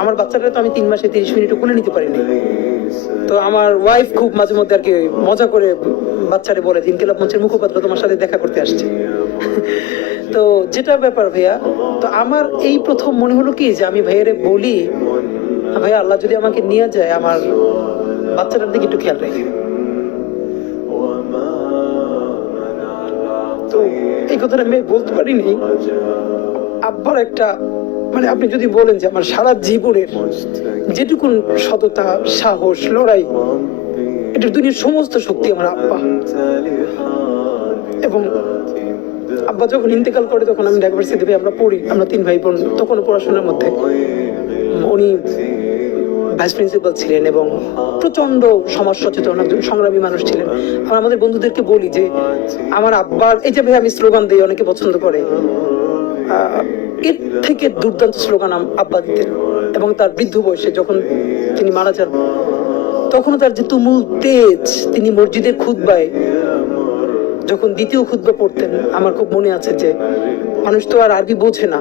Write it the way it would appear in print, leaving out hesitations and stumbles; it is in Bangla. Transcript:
আমার বাচ্চাটা তো আমি 3 মাসে 30 মিনিটও কোলে নিতে পারিনি। তো আমার ওয়াইফ খুব মাঝে মধ্যে আর কি মজা করে বাচ্চারে বলে ইনকিলাব মঞ্চের মুখপাত্র তোমার সাথে দেখা করতে আসছে। তো যেটা ব্যাপার ভাইয়া, তো আমার এই প্রথম মনে হলো কি যে আমি ভাইয়ারে বলি, ভাইয়া আল্লাহ যদি আমাকে নিয়ে যায় আমার বাচ্চাটার দিকে একটু খেয়াল রাখি। তো এই কথাটা আমি বলতে পারিনি। আব্বার একটা মানে আপনি যদি বলেন যে আমার সারা জীবনের যেটুকুন সততা, সাহস, লড়াই, এটা দুনিয়ার সমস্ত শক্তি আমার আব্বা। এবং আব্বা যখন ইন্তেকাল করে তখন আমি ঢাকা ইউনিভার্সিটিতে আমরা পড়ি, আমরা 3 ভাই বোন, তখন পড়াশোনার মধ্যে উনি ভাইস প্রিন্সিপাল ছিলেন এবং প্রচন্ড সমাজ সচেতন একজন সংগ্রামী মানুষ ছিলেন। আমরা আমাদের বন্ধুদেরকে বলি যে আমার আব্বার এই যে ভাই আমি স্লোগান দিই, অনেকে পছন্দ করে, এর থেকে দুর্দান্ত স্লোগান আব্বা দিতেন। এবং তার বৃদ্ধ বয়সে যখন তিনি মারা যান তখন তার যে তুমুল তেজ, তিনি মসজিদের খুতবায় যখন দ্বিতীয় খুতবা পড়তেন, আমার খুব মনে আছে যে মানুষ তো আর আরবি বোঝে না,